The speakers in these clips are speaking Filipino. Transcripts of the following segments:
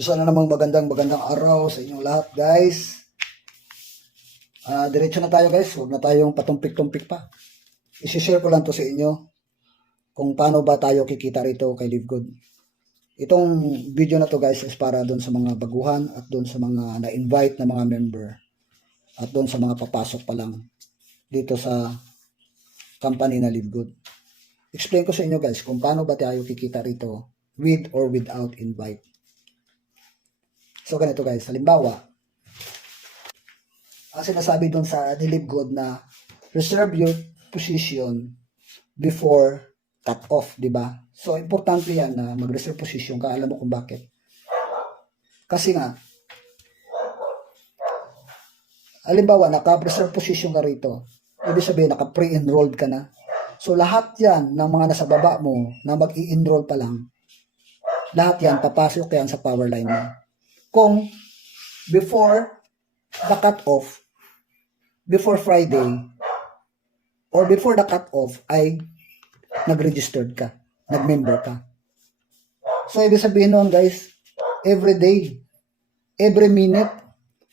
Sana namang magandang araw sa inyong lahat, guys. Diretso na tayo, guys. Huwag na tayong patumpik-tumpik pa. I-share ko lang to sa inyo kung paano ba tayo kikita rito kay Live Good. Itong video na to, guys, is para doon sa mga baguhan at doon sa mga na-invite na mga member at doon sa mga papasok pa lang dito sa company na Live Good. Explain ko sa inyo, guys, kung paano ba tayo kikita rito with or without invite. So, ganito, guys. Halimbawa, ang sinasabi doon sa Live Good na reserve your position before cut off, di ba? So, importante yan na mag-reserve position ka. Alam mo kung bakit. Kasi nga, halimbawa, naka-reserve position ka rito. Ibig sabihin, naka-pre-enrolled ka na. So, lahat yan ng mga nasa baba mo na mag-i-enroll pa lang, lahat yan, papasok yan sa power line mo. Kung before the cut-off, before Friday, or before the cut-off ay nag-registered ka, nag-member ka. So, ibig sabihin nun, guys, every day, every minute,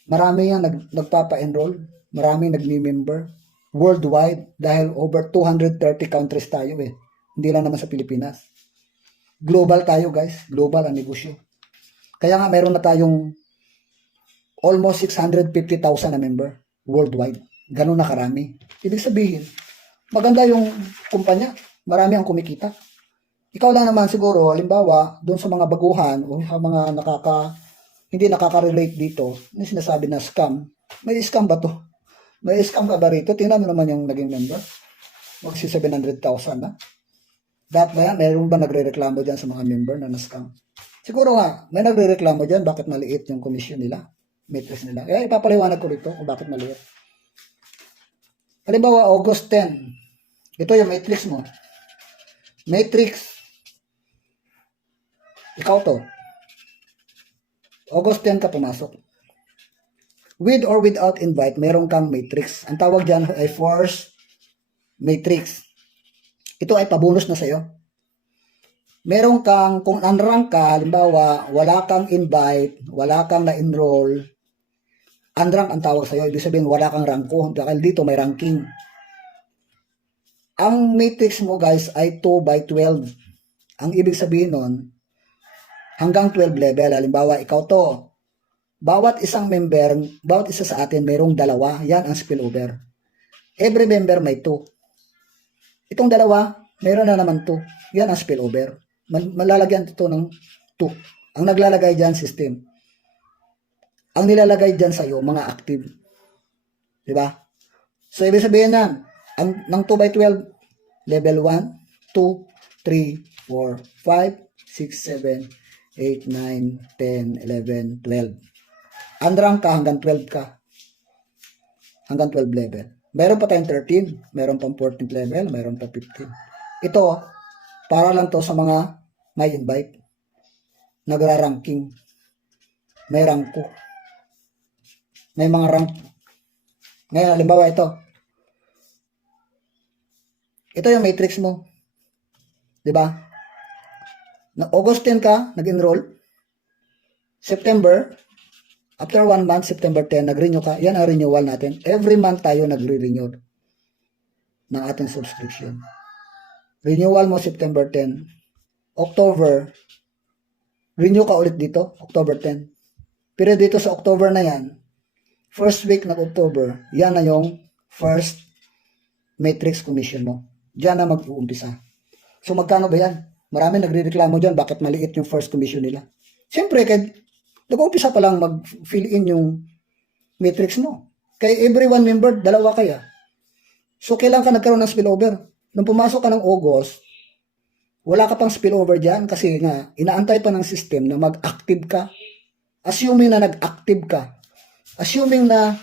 marami yan nagpapa-enroll, maraming nagmi-member worldwide dahil over 230 countries tayo eh. Hindi lang naman sa Pilipinas. Global tayo, guys. Global ang negosyo. Kaya nga meron na tayong almost 650,000 na member worldwide. Ganun na karami. Ibig sabihin, maganda yung kumpanya. Marami ang kumikita. Ikaw lang naman siguro, halimbawa, doon sa mga baguhan o sa mga hindi nakaka-relate dito, may sinasabi na scam. May scam ba to? May scam ka ba rito? Tingnan mo naman yung naging member. Magsi 700,000 na. Dapat ba yan? Meron ba nagre-reklamo dyan sa mga member na na-scam? Siguro nga, may nagre-reklamo dyan bakit maliit yung commission nila, matrix nila. Kaya ipapaliwanag ko rito kung bakit maliit. Halimbawa, August 10. Ito yung matrix mo. Matrix. Ikaw to. August 10 ka pumasok. With or without invite, meron kang matrix. Ang tawag dyan ay force matrix. Ito ay pabonus na sa'yo. Meron kang, kung unrank ka, halimbawa, wala kang invite, wala kang na-enroll, unrank ang tawag sa'yo, ibig sabihin wala kang ranko, dahil dito may ranking. Ang matrix mo, guys, ay 2 by 12. Ang ibig sabihin nun, hanggang 12 level, halimbawa, ikaw to, bawat isang member, bawat isa sa atin, mayroong dalawa, yan ang spillover. Every member may 2. Itong dalawa, mayroon na naman 2. Yan ang spillover. Malalagyan ito ng 2. Ang naglalagay dyan, system. Ang nilalagay dyan sa'yo, mga active. Diba? So, ibig sabihin na, ng 2 by 12, level 1, 2, 3, 4, 5, 6, 7, 8, 9, 10, 11, 12. Unrank ka hanggang 12 ka. Hanggang 12 level. Meron pa tayong 13, meron pang 14th level, meron pa 15. Ito, para lang to sa mga may invite. Nagra-ranking. May ranko. May mga rank. Ngayon, halimbawa ito. Ito yung matrix mo. Diba? Na August 10 ka, nag-enroll. September, after 1 month, September 10, nag-renew ka. Yan ang renewal natin. Every month tayo nagre-renew ng ating subscription. Renewal mo September 10. October, renew ka ulit dito, October 10. Pero dito sa October na yan, first week ng October, yan na yung first matrix commission mo. Diyan na mag-uumpisa. So magkano ba yan? Marami nagre-reklamo dyan, bakit maliit yung first commission nila? Siyempre, nag-uumpisa pa lang mag-fill in yung matrix mo. Kay every one member, dalawa kaya. So kailan ka nagkaroon ng spillover? Nung pumasok ka ng August, wala ka pang spillover dyan kasi nga, inaantay pa ng system na mag-active ka. Assuming na nag-active ka. Assuming na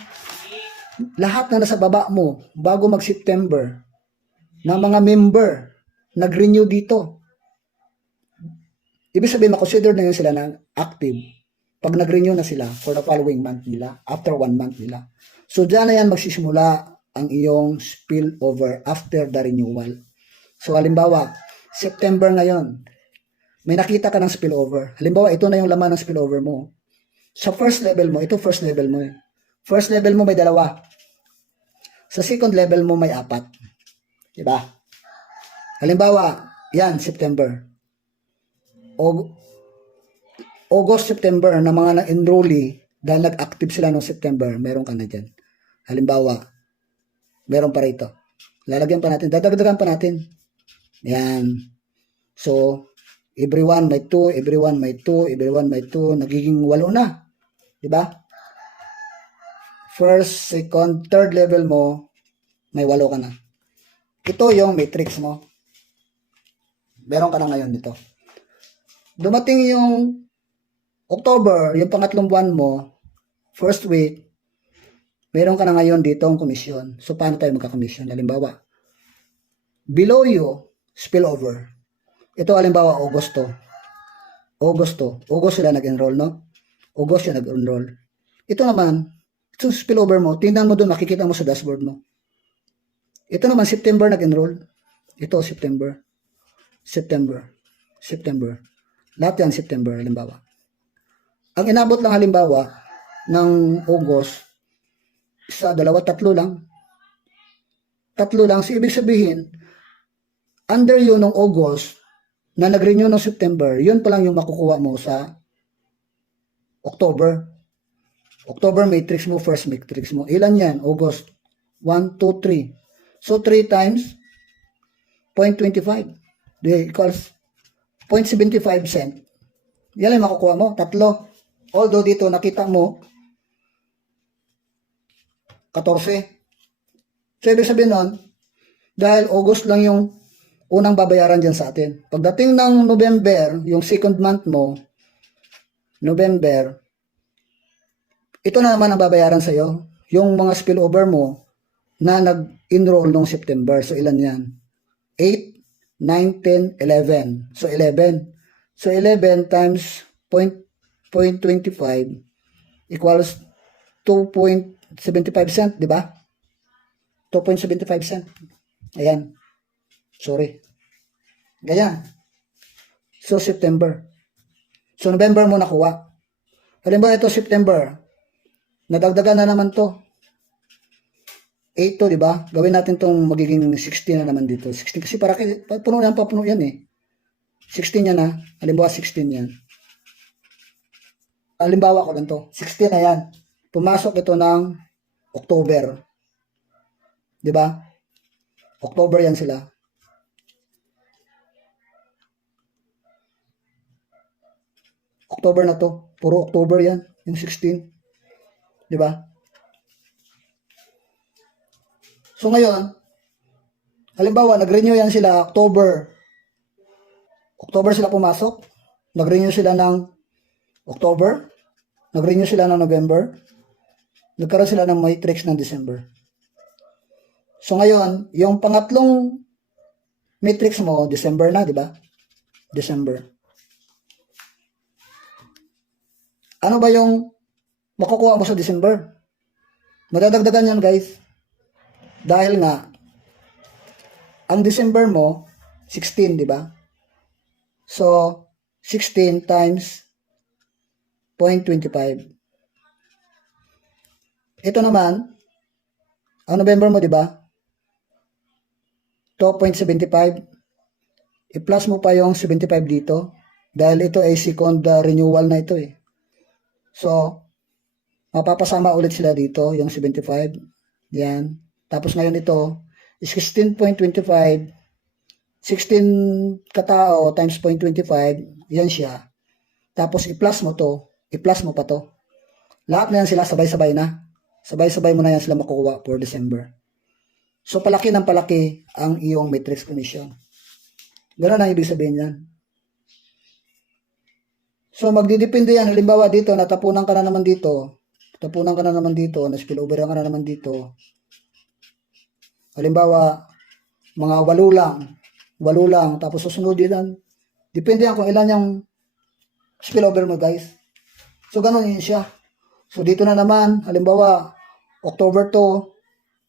lahat na nasa baba mo bago mag-September na mga member nag-renew dito. Ibig sabihin, makonsider na yun sila na active pag nag-renew na sila for the following month nila, after 1 month nila. So, dyan na yan magsisimula ang iyong spillover after the renewal. So, halimbawa, September ngayon, may nakita ka ng spillover. Halimbawa, ito na yung laman ng spillover mo. Sa first level mo, ito first level mo. First level mo may 2. Sa second level mo may 4. Diba? Halimbawa, yan, September. August, September na mga na-enrollee dahil nag-active sila noong September, meron ka na dyan. Halimbawa, meron pa rito. Lalagyan pa natin, dadagdagan pa natin. Yan. So, everyone may 2, everyone may 2, everyone may 2, nagiging 8 na. Diba? First, second, third level mo, may 8 ka na. Ito yung matrix mo. Meron ka na ngayon dito. Dumating yung October, yung pangatlong buwan mo, first week, meron ka na ngayon dito ang komisyon. So, paano tayo magka-komisyon? Halimbawa, below you, spillover. Ito, halimbawa, August sila nag-enroll, no? August sila nag-enroll. Ito naman, ito spillover mo, tingnan mo doon, makikita mo sa dashboard mo. Ito naman, September nag-enroll. Ito, September. Lahat yan, September, halimbawa. Ang inabot lang halimbawa ng August, 1, 2, 3 lang. 3 lang. So, ibig sabihin, under yun ng August, na nag-renew ng September, yun pa lang yung makukuha mo sa October. October matrix mo, first matrix mo. Ilan yan? August. 1, 2, 3. So, 3 times 0.25. Equals 0.75 cent. Yan yung makukuha mo. 3. Although dito nakita mo 14. So, ibig sabihin nun, dahil August lang yung unang babayaran dyan sa atin. Pagdating ng November, yung second month mo, November, ito na naman ang babayaran sa'yo. Yung mga spillover mo na nag-enroll noong September. So, ilan yan? 8, 9, 10, 11. So, 11. So, 11 times 0.25 equals 2.75 cent, di ba? 2.75 cent. Ayan. Sorry. Ganyan. So, September. So, November mo nakuha. Halimbawa, ito September. Nadagdagan na naman to. 8 to, di ba? Gawin natin tong magiging 16 na naman dito. 16 kasi para puno yan eh. 16 yan ha. Halimbawa, 16 yan. Halimbawa ko lang to. 16 na yan. Pumasok ito ng October. Di ba? October yan sila. October na to. Puro October yan. Yung 16. Di ba? So ngayon, halimbawa, nag-renew yan sila October. October sila pumasok. Nag-renew sila ng October. Nag-renew sila ng November. Nagkaroon sila ng matrix ng December. So ngayon, yung pangatlong matrix mo, December na, di ba? December. Ano ba yung makukuha mo sa December? Madadagdagan yan, guys. Dahil nga, ang December mo, 16, di ba? So, 16 times 0.25. Ito naman, ang November mo, di ba? 2.75. I-plus mo pa yung 75 dito. Dahil ito ay second renewal na ito eh. So, mapapasama ulit sila dito, yung 75. Yan. Tapos ngayon ito, 16.25, 16 katao times 0.25, yan siya. Tapos i-plus mo to, i-plus mo pa to. Lahat na yan sila sabay-sabay na. Sabay-sabay mo na yan sila makukuha for December. So, palaki ng palaki ang iyong matrix commission. Ganoon ang ibig sabihin yan. So, magdidepende yan. Halimbawa dito, natapunan ka na naman dito, na-spillover ka na naman dito. Halimbawa, mga 8 lang, tapos susunod din. Depende yan kung ilan yung spillover mo, guys. So, ganun yun siya. So, dito na naman, halimbawa, October to,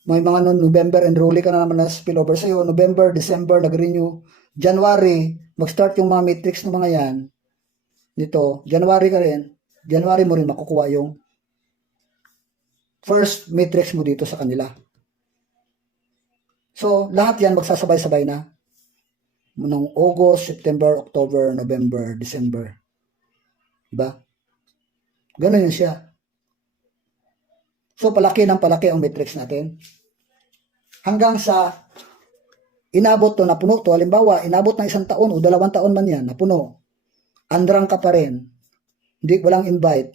may mga November enrollee ka na naman na spillover sa'yo. November, December, nag-renew. January, mag-start yung mga matrix ng mga yan. Dito, January ka rin. January mo rin makukuha yung first matrix mo dito sa kanila. So, lahat yan magsasabay-sabay na. Noong August, September, October, November, December. Diba? Ganun yun siya. So, palaki ng palaki ang matrix natin. Hanggang sa inabot to, napuno to. Halimbawa, inabot na 1 taon o 2 taon man yan, napuno. Andrang ka pa rin. Hindi, walang invite.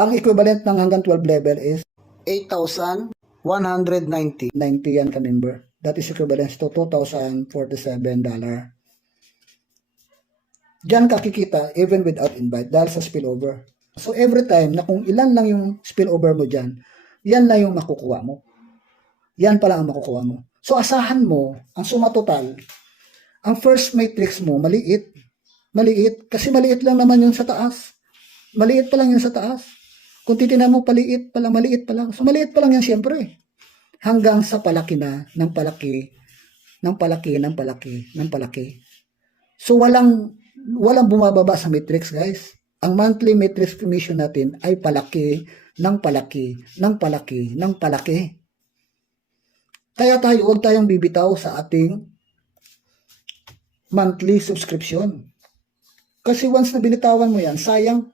Ang equivalent ng hanggang 12 level is 8,190. 90 yan ka-member. That is equivalent to $2,047. Diyan ka kikita even without invite dahil sa spillover. So every time na kung ilan lang yung spillover mo dyan, yan na yung makukuha mo. Yan pala ang makukuha mo. So asahan mo, ang suma total, ang first matrix mo, maliit. Maliit. Kasi maliit lang naman yun sa taas. Maliit pa lang yun sa taas. Kung titinan mo, maliit pa lang. So maliit pa lang yan siyempre. Hanggang sa palaki na, ng palaki. So walang bumababa sa matrix, guys. Ang monthly matrix commission natin ay palaki. Kaya huwag tayong bibitaw sa ating monthly subscription. Kasi once na binitawan mo yan, sayang.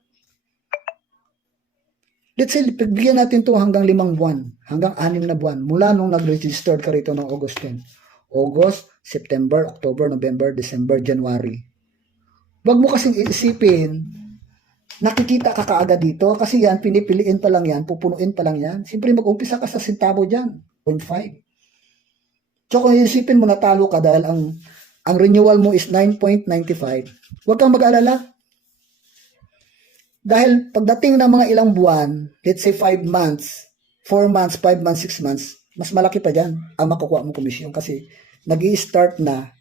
Let's say, bigyan natin to hanggang 5 buwan, hanggang 6 na buwan, mula nung nag-register ka rito ng August 10. August, September, October, November, December, January. Huwag mo kasing iisipin, nakikita ka kaagad dito, kasi yan, pinipiliin pa lang yan, pupunuin pa lang yan. Siyempre, mag-umpisa ka sa sintabo dyan, 0.5. So, kung iisipin mo natalo ka dahil ang renewal mo is 9.95, huwag kang mag-alala. Dahil pagdating ng mga ilang buwan, let's say 5 months, 4 months, 5 months, 6 months, mas malaki pa dyan ang makukuha mong komisyon kasi nag-i-start na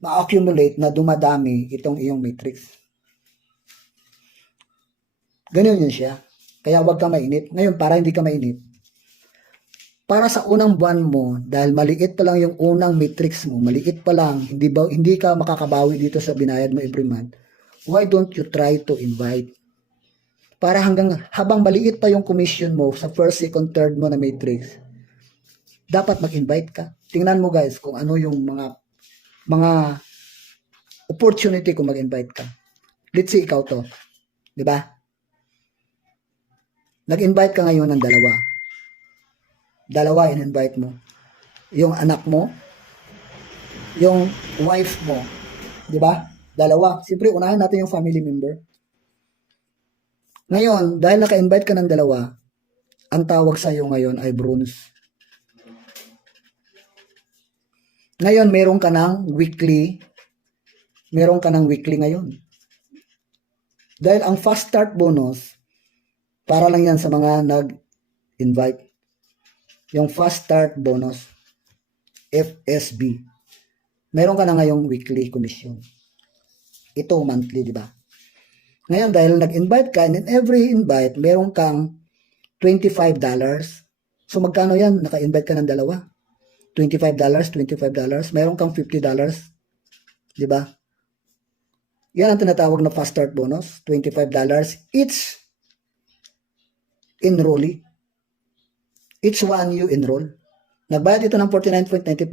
ma-accumulate na dumadami itong iyong matrix. Ganyan yun siya. Kaya huwag ka mainit. Ngayon, para hindi ka mainit, para sa unang buwan mo, dahil maliit pa lang yung unang matrix mo, maliit pa lang, hindi ka makakabawi dito sa binayad mo every month, why don't you try to invite? Para habang maliit pa yung commission mo sa first, second, third mo na matrix, dapat mag-invite ka. Tingnan mo guys kung ano yung mga opportunity kung mag-invite ka. Let's say ikaw to. Di ba? Nag-invite ka ngayon ng dalawa. Dalawa in-invite mo. Yung anak mo, yung wife mo. Di ba? Dalawa. Siyempre, unahin natin yung family member. Ngayon, dahil naka-invite ka ng dalawa, ang tawag sa iyo ngayon ay bronze. Ngayon, meron ka ng weekly ngayon. Dahil ang fast start bonus, para lang yan sa mga nag-invite. Yung fast start bonus, FSB. Meron ka na ngayong weekly commission. Ito monthly, di ba? Ngayon, dahil nag-invite ka, and in every invite, meron kang $25. So, magkano yan? Naka-invite ka ng dalawa. $25. Meron kang $50. Di ba? Yan ang tinatawag na fast start bonus. $25 each enrollee. Each one you enroll. Nagbayad ito ng $49.95.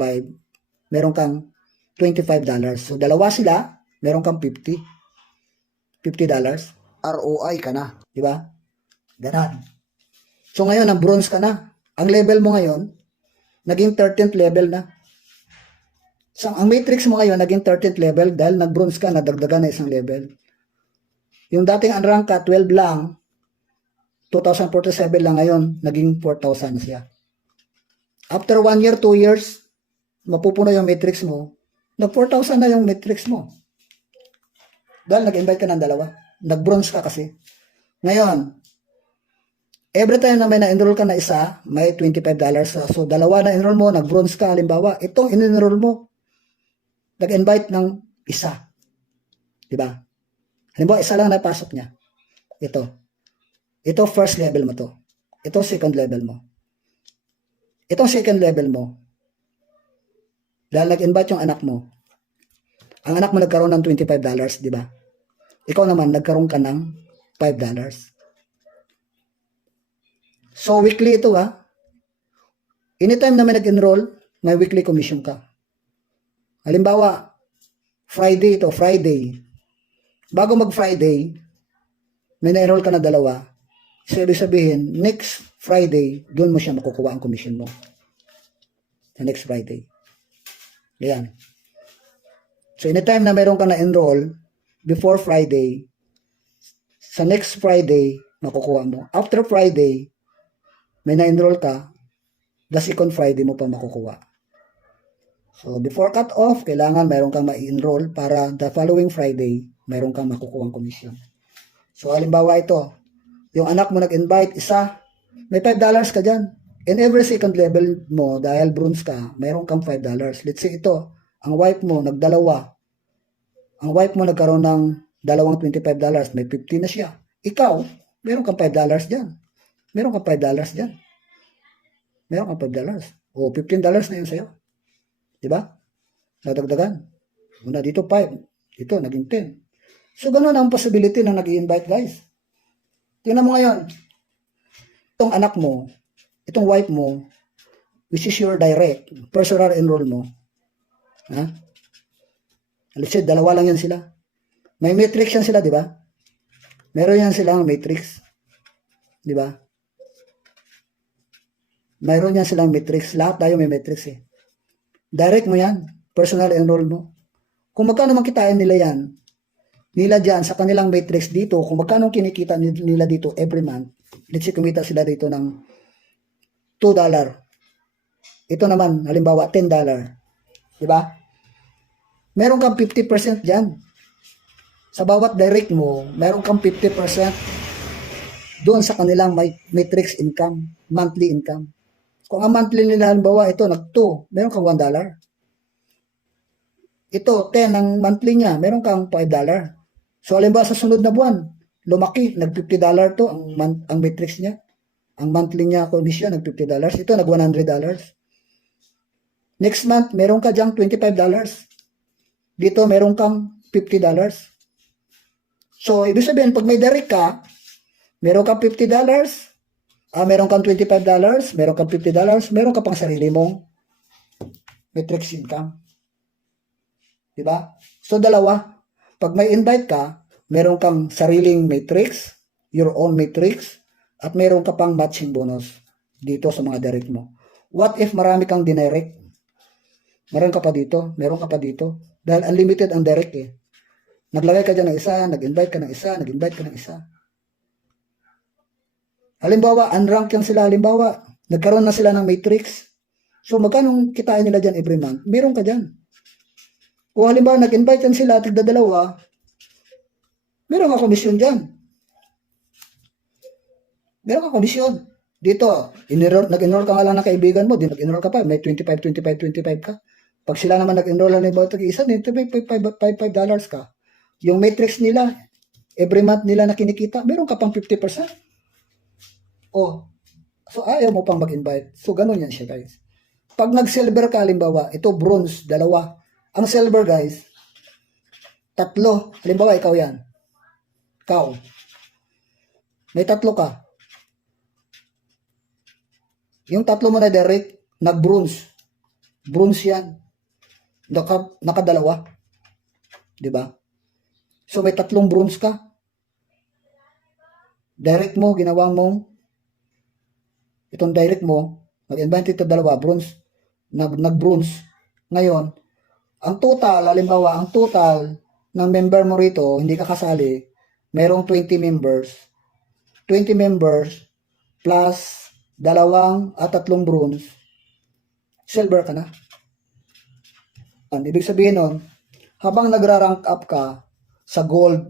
Meron kang $25. So, dalawa sila, meron kang $50. ROI ka na. Di ba? Ganon. So, ngayon, ang bronze ka na. Ang level mo ngayon, naging 13th level na. So, ang matrix mo ngayon, naging 13th level dahil nag-bronze ka, nadagdagan na isang level. Yung dating unrank ka, 12 lang, 2,047 lang ngayon, naging 4,000 siya. After 1 year, 2 years, mapupuno yung matrix mo, nag-4,000 na yung matrix mo. Dahil nag-invite ka ng dalawa. Nag-bronze ka kasi. Ngayon, every time na may na-enroll ka na isa, may $25. So, dalawa na enroll mo, nag-bronze ka, halimbawa, itong in-enroll mo, nag-invite ng isa. Diba? Halimbawa, isa lang napasok niya. Ito first level mo to. Ito second level mo. Itong second level mo, Dahil nag-invite yung anak mo. Ang anak mo nagkaroon ng $25, di ba? Ikaw naman, nagkaroon ka ng $5. So, weekly ito Anytime na may nag-enroll, may weekly commission ka. Halimbawa, Friday. Bago mag-Friday, may na-enroll ka na dalawa. So, ibig sabihin, next Friday, doon mo siya makukuha ang commission mo. Sa next Friday. Ayan. So, anytime na mayroon ka na-enroll, before Friday, sa next Friday, makukuha mo. After Friday, may na-enroll ka, the second Friday mo pa makukuha. So, before cut-off, kailangan mayroon kang ma-enroll para the following Friday, mayroon kang makukuha ang commission. So, halimbawa ito, yung anak mo nag-invite, isa, may $5 ka dyan. In every second level mo, dahil bronze ka, mayroon kang $5. Let's say ito, ang wife mo, nagdalawa. Ang wife mo nagkaroon ng dalawang $25, may 50 na siya. Ikaw, mayroon kang $5 dyan. Meron kang $5 dyan. Meron kang $5. O, $15 na yun sa'yo. Diba? Nadagdagan. Una dito 5. Dito, naging 10. So, ganun ang possibility na nag-i-invite, guys. Tingnan mo ngayon. Itong anak mo, itong wife mo, which is your direct, personal enroll mo. Ha? Let's say, dalawa lang yan sila. May matrix yan sila, di ba? Meron yan silang matrix. Di ba? Mayroon yan silang matrix. Lahat tayo may matrix eh. Direct mo yan. Personal enroll mo. Kung magkano man kitain nila yan, nila dyan sa kanilang matrix dito, kung magkano kinikita nila dito every month, let's say kumita sila dito ng $2. Ito naman, halimbawa, $10. Diba? Meron kang 50% dyan. Sa bawat direct mo, meron kang 50% doon sa kanilang matrix income, monthly income. Kung ang monthly nila, halimbawa, ito, nag-2, meron kang $1. Ito, 10 ang monthly niya, meron kang $5. So, halimbawa, sa sunod na buwan, lumaki, nag-$50 to, ang matrix niya. Ang monthly niya commission, nag-$50. Ito, nag-$100. Next month, meron ka dyang $25. Dito, meron kang $50. So, ibig sabihin, pag may direct ka, meron kang $50, meron kang $25, meron kang $50, meron ka pang sarili mong matrix income. Diba? So, dalawa. Pag may invite ka, meron kang sariling matrix, your own matrix, at meron ka pang matching bonus dito sa mga direct mo. What if marami kang dinirect? Meron ka pa dito, meron ka pa dito. Dahil unlimited ang direct eh. Naglagay ka dyan ng isa, nag-invite ka ng isa, nag-invite ka ng isa. Halimbawa, unranked yan sila. Halimbawa, nagkaroon na sila ng matrix. So, magkano kitain nila dyan every month? Meron ka dyan. Kung halimbawa, nag-invite yan sila, tigda-dalawa, meron ka komisyon dyan. Meron ka komisyon. Dito, nag-enroll ka nga lang ng kaibigan mo, di nag-enroll ka pa, may 25 ka. Pag sila naman nag-enroll na yung isa, $5 ka. Yung matrix nila, every month nila na kinikita, meron ka pang 50%. Oh, so ayaw mo pang mag-invite. So, ganun yan siya, guys. Pag nag-silver ka, halimbawa, ito bronze, dalawa. Ang silver, guys, 3. Halimbawa, ikaw yan. Ikaw. May 3 ka. Yung 3 mo na direct, nag-bronze. Bronze yan. Nakadalawa. Diba? So, may 3 bronze ka. Direct mo, ginawa mong itong direct mo, nag-invite ito dalawa, bronze, nag-bronze. Ngayon, ang total, halimbawa, ang total ng member mo rito, hindi ka kasali, mayroong 20 members. 20 members plus 2 at 3 bronze, silver ka na. Ibig sabihin nun, habang nagra-rank up ka sa gold,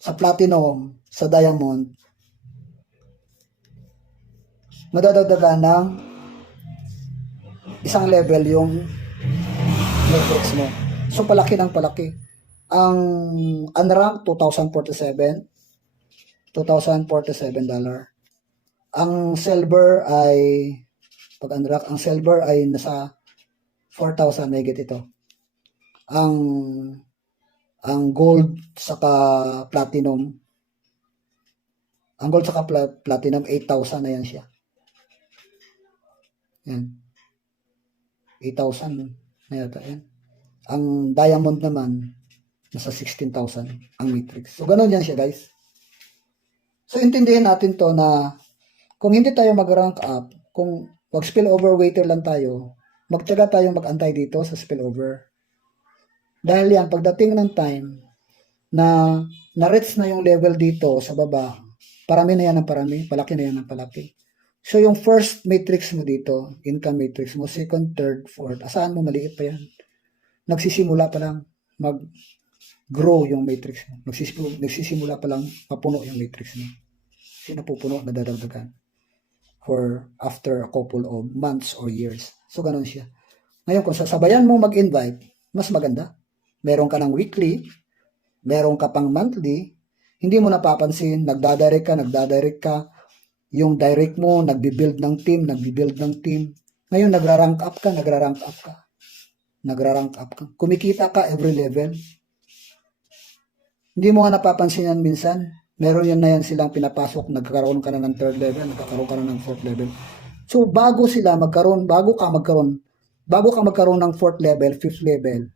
sa platinum, sa diamond, madadagdagan ng isang level yung matrix mo. So, palaki ng palaki. Ang unranked, $2,047. Ang silver ay, pag unrank, ang silver ay nasa 4,000 may get ito. Ang gold saka platinum, ang gold saka platinum 8,000 na yan siya. Yan. 8,000 na yata yan. Ang diamond naman nasa 16,000 ang matrix. So ganun yan siya, guys. So intindihin natin to na kung hindi tayo mag-rank up, kung mag-spillover waiter lang tayo, magtiyaga tayong mag-antay dito sa spillover. Dahil yan, pagdating ng time na na-reach na yung level dito sa baba, parami na yan ng parami, palaki na yan ng palaki. So yung first matrix mo dito, income matrix mo, second, third, fourth, asaan mo maliit pa yan? Nagsisimula pa lang mag-grow yung matrix mo. Nagsisimula pa lang mapuno yung matrix mo. Kasi napupuno, nadadagdagan for after a couple of months or years. So ganun siya. Ngayon, kung sasabayan mo mag-invite, mas maganda. Meron ka ng weekly, meron ka pang monthly, hindi mo napapansin, nagdadirect ka, yung direct mo, nagbibuild ng team. Ngayon, nagra-rank up ka. Kumikita ka every level. Hindi mo nga napapansin yan minsan. Meron yan na yan silang pinapasok, nagkakaroon ka na ng third level, nagkakaroon ka na ng fourth level. So, bago ka magkaroon ng fourth level, fifth level,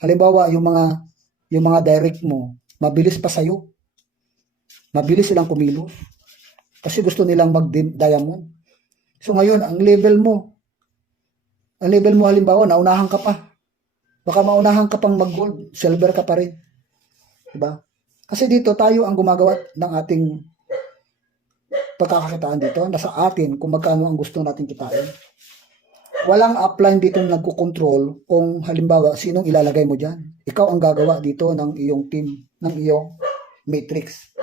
halimbawa, yung mga direct mo, mabilis pa sa'yo. Mabilis silang kumilos. Kasi gusto nilang mag-diamond. So ngayon, ang level mo halimbawa, naunahan ka pa. Baka maunahan ka pang mag-gold, silver ka pa rin. Diba? Kasi dito, tayo ang gumagawa ng ating pagkakakitaan dito. Nasa atin kung magkano ang gusto natin kitain. Walang upline dito na nagkukontrol kung halimbawa, sinong ilalagay mo dyan. Ikaw ang gagawa dito ng iyong team, ng iyong matrix.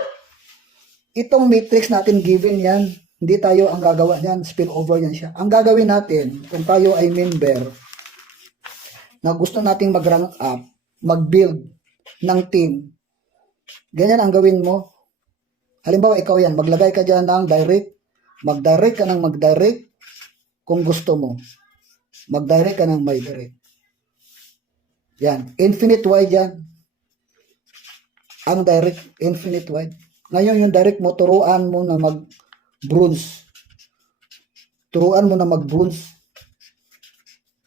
Itong matrix natin given yan, hindi tayo ang gagawa niyan, spillover yan siya. Ang gagawin natin, kung tayo ay member, na gusto nating mag-rank up, mag-build ng team, ganyan ang gawin mo. Halimbawa, ikaw yan, maglagay ka dyan ng direct, mag-direct ka ng mag-direct, kung gusto mo. Mag-direct ka ng may direct. Yan. Infinite wide yan. Ang direct, infinite wide. Ngayon yung direct mo, turuan mo na mag-bronze.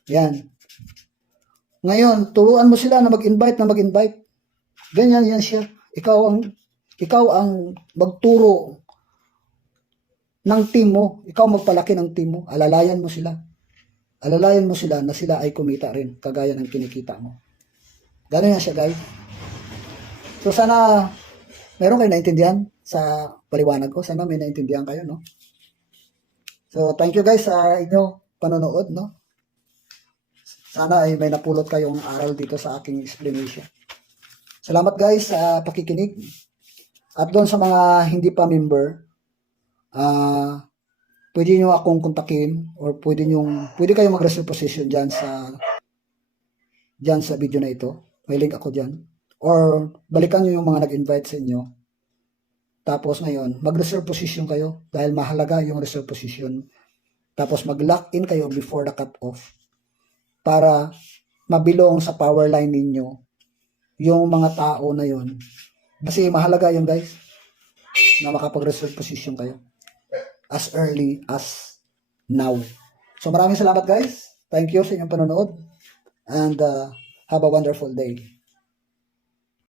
Yan. Ngayon, turuan mo sila na mag-invite. Ganyan yan siya. Ikaw ang magturo ng team mo. Ikaw magpalaki ng team mo. Alalayan mo sila na sila ay kumita rin, kagaya ng kinikita mo. Ganun yan siya, guys. So, sana meron kayo naintindihan sa paliwanag ko. Sana may naintindihan kayo, no? So, thank you guys sa inyo panonood, no? Sana ay may napulot kayong aral dito sa aking explanation. Salamat guys sa pakikinig. At doon sa mga hindi pa member, pwede nyo akong kontakin or pwede kayong mag-reserve position dyan sa video na ito. May link ako dyan. Or balikan nyo yung mga nag-invite sa inyo. Tapos ngayon, mag-reserve position kayo dahil mahalaga yung reserve position. Tapos mag-lock in kayo before the cut-off para mabilong sa power line ninyo yung mga tao na yun. Kasi mahalaga yun guys na makapag-reserve position kayo as early as now. So maraming salamat guys. Thank you sa inyong panonood and have a wonderful day.